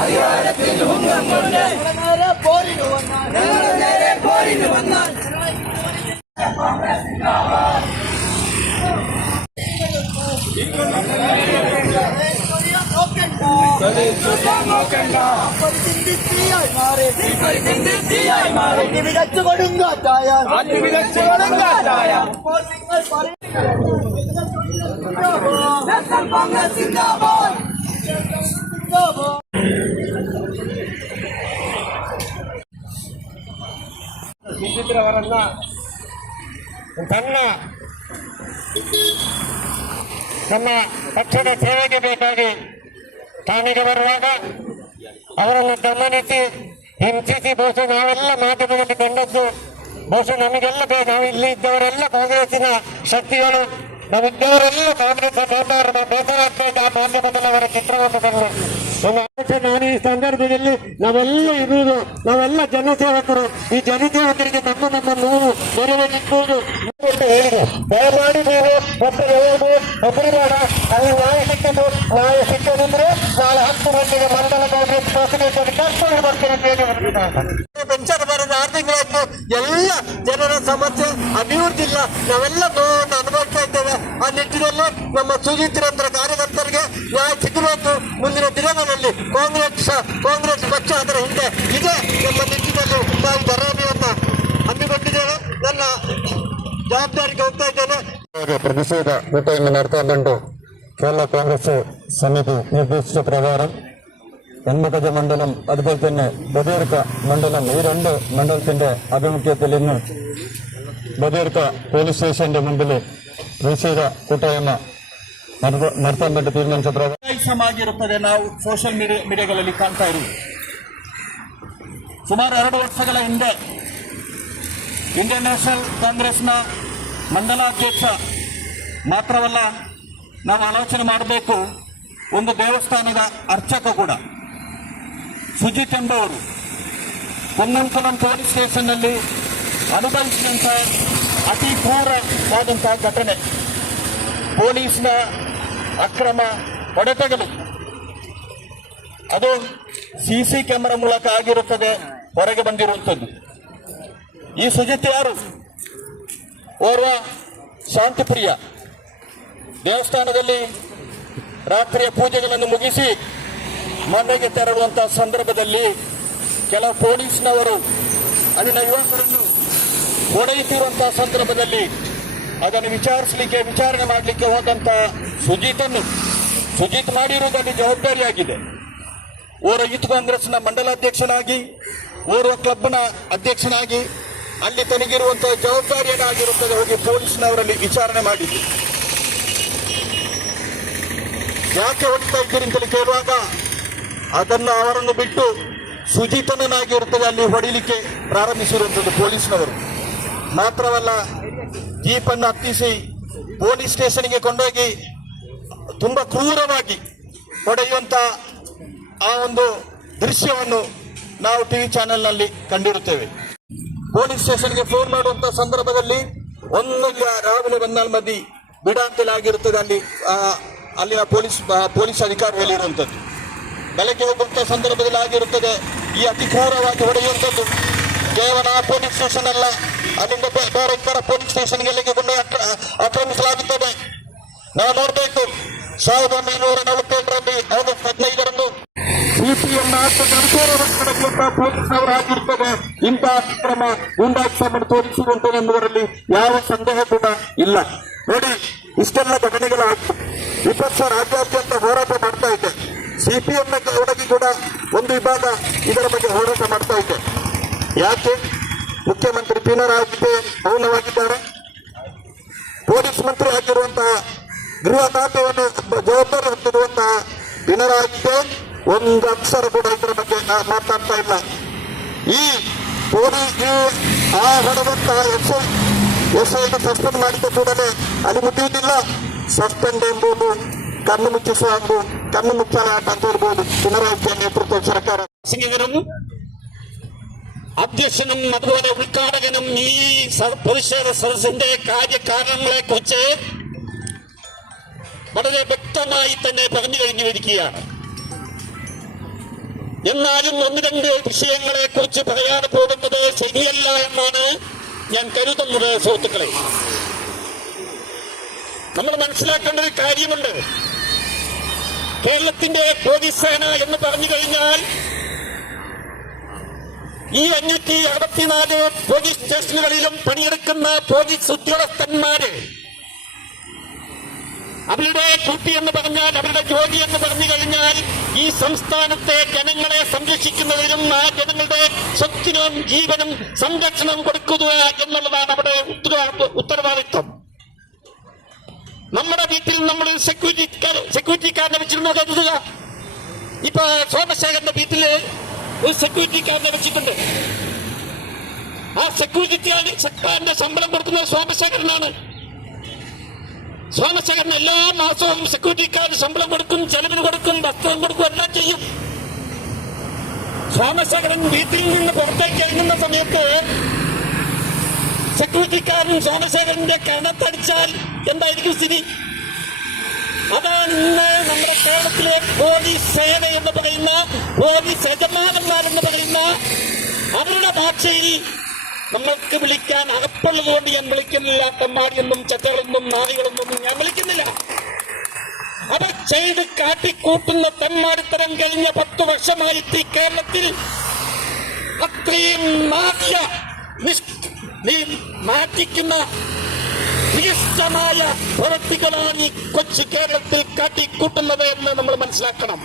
அதிகாரத்தில் உங்கள் கொண்டு போரிடு வந்தான் போரிடு வந்தான் விதச்சு கொடுங்க தாயா விதச்சு கொடுங்க தாயா ನಮ್ಮ ತನ್ನ ತನ್ನ ಪಕ್ಷದ ಸೇವೆಗೆ ಬೇಕಾಗಿ ಠಾಣೆಗೆ ಬರುವಾಗ ಅವರನ್ನು ಗಮನಿಸಿ, ಹಿಂಸಿಸಿ, ಬಹುಶಃ ನಾವೆಲ್ಲ ಮಾಧ್ಯಮದಲ್ಲಿ ಕಂಡದ್ದು, ಬಹುಶಃ ನಮಗೆಲ್ಲ ಬೇಕು ನಾವು ಇಲ್ಲಿ ಇದ್ದವರೆಲ್ಲ ಕಾಂಗ್ರೆಸ್ಸಿನ ಶಕ್ತಿಗಳು ನಾವಿದ್ದವರೆಲ್ಲ ಕಾಂಗ್ರೆಸ್ ಬೇಟಾರ ಬೇಸರಾಗ್ತದೆ ಆ ಮಾಧ್ಯಮದಲ್ಲಿ ಅವರ ಚಿತ್ರವನ್ನು ನಾನು ಈ ಸಂದರ್ಭದಲ್ಲಿ ನಾವೆಲ್ಲ ಇರುವುದು ನಾವೆಲ್ಲ ಜನಸೇವಕರು. ಈ ಜನಸೇವಕರಿಗೆ ತಮ್ಮ ನಮ್ಮ ನೋವು ನೆರವೇರಿಸುವುದು. ಹೇಳಿದೆ ದಯಮಾಡಿ ನೀವು ಒಬ್ಬರು ಹೇಳುವುದು ಒಬ್ಬರು ಬೇಡ ಅಲ್ಲಿ ನ್ಯಾಯ ಸಿಕ್ಕಿದ್ದು ನ್ಯಾಯ ಸಿಕ್ಕದಿದ್ರೆ ನಾಳೆ ಹತ್ತು ಗಂಟೆಗೆ ಮಂಡಲ ಕಾಂಗ್ರೆಸ್ ಪ್ರೆಸಿಡೆಂಟ್ ಕರ್ಕೊಂಡು ಬರ್ತೀನಿ ಅಂತ ಹೇಳಿ ಕಳೆದ ಆರು ತಿಂಗಳಾಯ್ತು ಎಲ್ಲ ಜನರ ಸಮಸ್ಯೆ ಅಭಿವೃದ್ಧಿ ಇಲ್ಲ. ನಾವೆಲ್ಲ ನೋವನ್ನು ಅನುಭವಿಸ್ತಾ ಇದ್ದೇವೆ. ಆ ನಿಟ್ಟಿನಲ್ಲಿ ನಮ್ಮ ಸುಜಿತಿರಂತರ ಕಾರ್ಯಕರ್ತರಿಗೆ ನ್ಯಾಯ ಸಿಗಬೇಕು. ಮುಂದಿನ ದಿನಗಳಲ್ಲಿ ಕಾಂಗ್ರೆಸ್ ಕಾಂಗ್ರೆಸ್ ಪಕ್ಷ ಅದರ ಹಿಂದೆ ಇದೆ ನಮ್ಮ ನಿಟ್ಟಿನಲ್ಲಿ ನಾವು ಧರಣಿಯನ್ನು ಹಮ್ಮಿಕೊಂಡಿದ್ದೇವೆ. ನನ್ನ ಜವಾಬ್ದಾರಿಗೆ ಹೋಗ್ತಾ ಇದ್ದೇನೆ. ಪ್ರತಿಷೇಧ ಬೇಟೆಯನ್ನು ನಡೆತಾಕೊಂಡು ಕೇರಳ ಕಾಂಗ್ರೆಸ್ ಸಮಿತಿ ನಿರ್ದೇಶಿಸಿದ ಪ್ರಕಾರ പ്രകാരം എൺപതജ മണ്ഡലം അതുപോലെ തന്നെ ബദേർക്ക മണ്ഡലം ഈ രണ്ട് മണ്ഡലത്തിന്റെ ആഭിമുഖ്യത്തിൽ ഇന്ന് ബദേർക്ക പോലീസ് സ്റ്റേഷന്റെ മുമ്പിൽ പ്രതിഷേധ കൂട്ടായ്മ നടത്ത- നടത്താൻ വേണ്ടി തീരുമാനിച്ച പ്രകാരം ಸಮಾಗಿರುತ್ತದೆ ನಾವು ಸೋಷಿಯಲ್ ಮೀಡಿಯಾ ಮೀಡಿಯಾಗಳಲ್ಲಿ ಕಾಣ್ತಾ ಇರುವುದು ಸುಮಾರು ಎರಡು ವರ್ಷಗಳ ಹಿಂದೆ ಇಂಡಿಯನ್ ನ್ಯಾಷನಲ್ ಕಾಂಗ್ರೆಸ್ನ ಮಂಡಲಾಧ್ಯಕ್ಷ ಮಾತ್ರವಲ್ಲ ನಾವು ಆಲೋಚನೆ ಮಾಡಬೇಕು ಒಂದು ದೇವಸ್ಥಾನದ ಅರ್ಚಕ ಕೂಡ ಸುಜಿತ್ ಎಂಬುವರು. ಕುಂದಂಕುಲಂ ಪೊಲೀಸ್ ಸ್ಟೇಷನ್ನಲ್ಲಿ ಅನುಭವಿಸಿದಂಥ ಅತಿ ಕ್ರೂರವಾದಂತಹ ಘಟನೆ. ಪೊಲೀಸ್ನ ಅಕ್ರಮ ಹೊಡೆತಗಳು ಅದು ಸಿ ಸಿ ಕ್ಯಾಮೆರಾ ಮೂಲಕ ಆಗಿರುತ್ತದೆ, ಹೊರಗೆ ಬಂದಿರುವಂಥದ್ದು. ಈ ಸುಜಿತ್ ಯಾರು? ಓರ್ವ ಶಾಂತಿಪ್ರಿಯ. ದೇವಸ್ಥಾನದಲ್ಲಿ ರಾತ್ರಿಯ ಪೂಜೆಗಳನ್ನು ಮುಗಿಸಿ ಮನೆಗೆ ತೆರಳುವಂತಹ ಸಂದರ್ಭದಲ್ಲಿ ಕೆಲವು ಪೊಲೀಸ್ನವರು, ಅಲ್ಲಿನ ಯುವಕರನ್ನು ಹೊಡೆಯುತ್ತಿರುವಂತಹ ಸಂದರ್ಭದಲ್ಲಿ ಅದನ್ನು ವಿಚಾರಿಸಲಿಕ್ಕೆ, ವಿಚಾರಣೆ ಮಾಡಲಿಕ್ಕೆ ಹೋದಂತ ಸುಜಿತನ್ನು, ಸುಜಿತ್ ಮಾಡಿರುವುದರಲ್ಲಿ ಜವಾಬ್ದಾರಿಯಾಗಿದೆ. ಓರ್ವ ಯೂತ್ ಕಾಂಗ್ರೆಸ್ನ ಮಂಡಲಾಧ್ಯಕ್ಷನಾಗಿ ಓರ್ವ ಕ್ಲಬ್ನ ಅಧ್ಯಕ್ಷನಾಗಿ ಅಲ್ಲಿ ತನಗಿರುವಂತಹ ಜವಾಬ್ದಾರಿಯನ್ನಾಗಿರುತ್ತದೆ ಹೋಗಿ ಪೊಲೀಸ್ನವರಲ್ಲಿ ವಿಚಾರಣೆ ಮಾಡಿದ್ದು ಯಾಕೆ ಹೊಡಿತಾ ಇದ್ದೀರಿ ಅಂತೇಳಿ ಕೇಳುವಾಗ ಅದನ್ನು ಅವರನ್ನು ಬಿಟ್ಟು ಸುಜಿತನನ್ನಾಗಿರುತ್ತದೆ ಅಲ್ಲಿ ಹೊಡಿಲಿಕ್ಕೆ ಪ್ರಾರಂಭಿಸಿರುವಂಥದ್ದು ಪೊಲೀಸ್ನವರು. ಮಾತ್ರವಲ್ಲ, ಜೀಪನ್ನು ಹತ್ತಿಸಿ ಪೊಲೀಸ್ ಸ್ಟೇಷನ್ಗೆ ಕೊಂಡೋಗಿ ತುಂಬ ಕ್ರೂರವಾಗಿ ಹೊಡೆಯುವಂಥ ಆ ಒಂದು ದೃಶ್ಯವನ್ನು ನಾವು ಟಿವಿ ಚಾನೆಲ್ನಲ್ಲಿ ಕಂಡಿರುತ್ತೇವೆ. ಪೊಲೀಸ್ ಸ್ಟೇಷನ್ಗೆ ಫೋನ್ ಮಾಡುವಂಥ ಸಂದರ್ಭದಲ್ಲಿ ಒಂದು ರಾಹುಲ್ ಬಂದಾಲ್ ಮದಿ ಬಿಡಾಂತಲಾಗಿರುತ್ತದೆ ಅಲ್ಲಿ ಅಲ್ಲಿನ ಪೊಲೀಸ್ ಪೊಲೀಸ್ ಅಧಿಕಾರಿ ಹೇಳಿರುವಂಥದ್ದು ಬೆಳಗ್ಗೆ ಹೋಗುವಂತ ಸಂದರ್ಭದಲ್ಲಿ ಆಗಿರುತ್ತದೆ. ಈ ಅತಿ ಕ್ರೂರವಾಗಿ ಹೊಡೆಯುವಂಥದ್ದು ಕೇವಲ ಪೊಲೀಸ್ ಸ್ಟೇಷನ್ ಅಲ್ಲ, ಅಲ್ಲಿಂದ ಬೇರೆ ಇತರ ಪೊಲೀಸ್ ಸ್ಟೇಷನ್ಗಳಿಗೆ ಕೊಂಡು ಆಕ್ರ- ಆಕ್ರಮಿಸಲಾಗುತ್ತದೆ. ನಾವು ನೋಡಬೇಕು, ಸಾವಿರದ ಒಂಬೈನೂರ ನಲವತ್ತೆಂಟರಲ್ಲಿ ಆಗಸ್ಟ್ ಹದಿನೈದರಂದು ಆಗಿರುತ್ತದೆ ಇಂತಹ ಅಕ್ರಮ ಗುಂಡಾಕ್ರಮಣ ತೋರಿಸಿರುವಂತದ್ದು ಎನ್ನುವರಲ್ಲಿ ಯಾವ ಸಂದೇಹ ಕೂಡ ಇಲ್ಲ. ನೋಡಿ, ಇಷ್ಟೆಲ್ಲ ಘಟನೆಗಳ ವಿಪಕ್ಷ ರಾಜ್ಯಾದ್ಯಂತ ಸಿಪಿಎಂನ ಒಳಗೆ ಕೂಡ ಒಂದು ವಿಭಾಗ ಇದರ ಬಗ್ಗೆ ಹೋರಾಟ ಮಾಡ್ತಾ ಇದೆ. ಯಾಕೆ? ಮುಖ್ಯಮಂತ್ರಿ ಪಿನರಾಯಿ ವಿಜಯನ್ ಮೌನವಾಗಿದ್ದಾರೆ. ಪೊಲೀಸ್ ಮಂತ್ರಿ ಆಗಿರುವಂತಹ ಗೃಹ ಖಾತೆಯನ್ನು ಜವಾಬ್ದಾರಿ ಹೊತ್ತಿರುವಂತಹ ಪಿನರಾಯಿ ವಿಜಯನ್ ಒಂದು ಅಕ್ಷರ ಕೂಡ ಇದರ ಬಗ್ಗೆ ಮಾತಾಡ್ತಾ ಇಲ್ಲ. ಈ ಪೊಲೀಸ್ ಆ ಹೊಡೆದಂತಹ ಎಸ್ ಎಸ್ ಐ ಸಸ್ಪೆಂಡ್ ಮಾಡಿದ ಕೂಡಲೇ ಅಲ್ಲಿ ಮುಗಿಯುವುದಿಲ್ಲ ಸಸ್ಪೆಂಡ್ ಎಂಬುದು ಕಣ್ಣು ಮುಚ್ಚಿಸುವ ಕಣ್ಣು ಮುಚ್ಚಾಲ ಆಟ ಅಂತ ಹೇಳ್ಬೋದು ಪಿನರಾಯಿ ವಿಜಯನ್ ನೇತೃತ್ವದ ಸರ್ಕಾರ സിംഗിനും അധ്യക്ഷനും അതുപോലെ ഉദ്ഘാടകനും ഈ സ- പ്രതിഷേധ സദസ്സിന്റെ കാര്യകാരണങ്ങളെ കുറിച്ച് വളരെ വ്യക്തമായി തന്നെ പറഞ്ഞു കഴിഞ്ഞിരിക്കുകയാണ് എന്നാലും ഒന്ന് രണ്ട് വിഷയങ്ങളെ കുറിച്ച് പറയാൻ പോകുന്നത് ശരിയല്ല എന്നാണ് ഞാൻ കരുതുന്നത് സുഹൃത്തുക്കളെ നമ്മൾ മനസ്സിലാക്കേണ്ട ഒരു കാര്യമുണ്ട് കേരളത്തിന്റെ പോലീസ് സേന എന്ന് പറഞ്ഞു കഴിഞ്ഞാൽ ഈ അഞ്ഞൂറ്റി അറുപത്തിനാല് പോലീസ് സ്റ്റേഷനുകളിലും പണിയെടുക്കുന്ന പോലീസ് ഉദ്യോഗസ്ഥന്മാര് അവരുടെ ഡ്യൂട്ടി എന്ന് പറഞ്ഞാൽ അവരുടെ ജോലി എന്ന് പറഞ്ഞു കഴിഞ്ഞാൽ ഈ സംസ്ഥാനത്തെ ജനങ്ങളെ സംരക്ഷിക്കുന്നതിനും ആ ജനങ്ങളുടെ സ്വത്തിനും ജീവനും സംരക്ഷണം കൊടുക്കുക എന്നുള്ളതാണ് അവിടെ ഉത്തരവാ- ഉത്തരവാദിത്വം. നമ്മുടെ വീട്ടിൽ നമ്മൾ സെക്യൂരിറ്റി വെച്ചിരുന്നു കരുതുക. ഇപ്പൊ സോമശേഖരന്റെ വീട്ടിൽ ഒരു സെക്യൂരിറ്റിക്കാരനെ വെച്ചിട്ടുണ്ട്. ആ സെക്യൂരിറ്റി സർക്കാരിന്റെ ശമ്പളം കൊടുക്കുന്നത് സോമശേഖരനാണ്. സോമശേഖരൻ എല്ലാ മാസവും സെക്യൂരിറ്റിക്കാരന് ശമ്പളം കൊടുക്കും ചെലവിന് കൊടുക്കും വസ്ത്രം കൊടുക്കും എല്ലാം ചെയ്യും. സോമശേഖരൻ വീട്ടിൽ നിന്ന് പുറത്തേക്ക് ഇറങ്ങുന്ന സമയത്ത് സെക്യൂരിറ്റിക്കാരൻ സോമശേഖരന്റെ കണത്തടിച്ചാൽ എന്തായിരിക്കും സ്ഥിതി? അതാണ് ഇന്ന് നമ്മുടെ കേരളത്തിലെ പോലീസ് സേന എന്ന് പറയുന്ന പോലീസ് യജമാനന്മാരെന്ന് പറയുന്ന അവരുടെ ഭാഷയിൽ നമ്മൾക്ക് വിളിക്കാൻ അകപ്പുള്ളത് കൊണ്ട് ഞാൻ വിളിക്കുന്നില്ല. തെമ്മാടിയെന്നും ചത്തകളെന്നും നാളികളെന്നും ഞാൻ വിളിക്കുന്നില്ല. അവർ ചെയ്ത് കാട്ടിക്കൂട്ടുന്ന തെമ്മാടിത്തരം കഴിഞ്ഞ പത്തു വർഷമായിട്ട് ഈ കേരളത്തിൽ അത്രയും നാട്യ നിഷ്- നികഷ്ടമായ പ്രവൃത്തികളാണ് ഈ കൊച്ചു കേരളത്തിൽ കാട്ടിക്കൂട്ടുന്നത് എന്ന് നമ്മൾ മനസ്സിലാക്കണം.